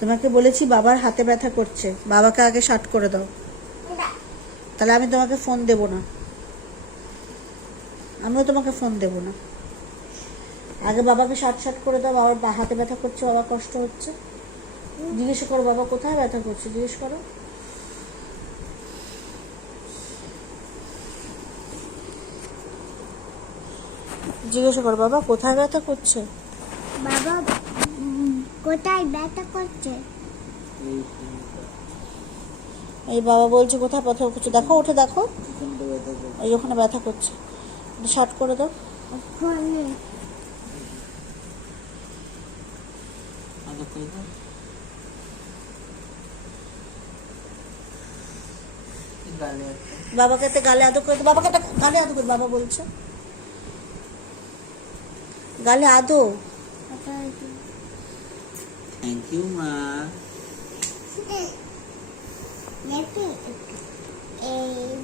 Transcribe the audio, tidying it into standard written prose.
তোমাকে বলেছি বাবার হাতে ব্যথা করছে, বাবাকে আগে শার্ট করে দাও, তাহলে আমি তোমাকে ফোন দেব না, আমিও তোমাকে ফোন দেব না। আগে বাবাকে শার্ট শার্ট করে দাও, বাবার হাতে ব্যথা করছে, বাবা কষ্ট হচ্ছে। জিজ্ঞেস করো বাবা কোথায় ব্যথা করছে, জিজ্ঞেস করো। জিজ্ঞেস করো বাবা কোথায় ব্যথা করছে। বাবা কোথায় ব্যথা করছে? এই বাবা বলছে কোথায় ব্যথা করছে, দেখো উঠে দেখো, এই ওখানে ব্যথা করছে, শার্ট করে দাও। ওখানে বাবাকে একটা গালে আদর করে দাও, বাবাকে একটা গালে আদর করে, বাবা বলছে গালে আদো। থ্যাংক ইউ মা। এই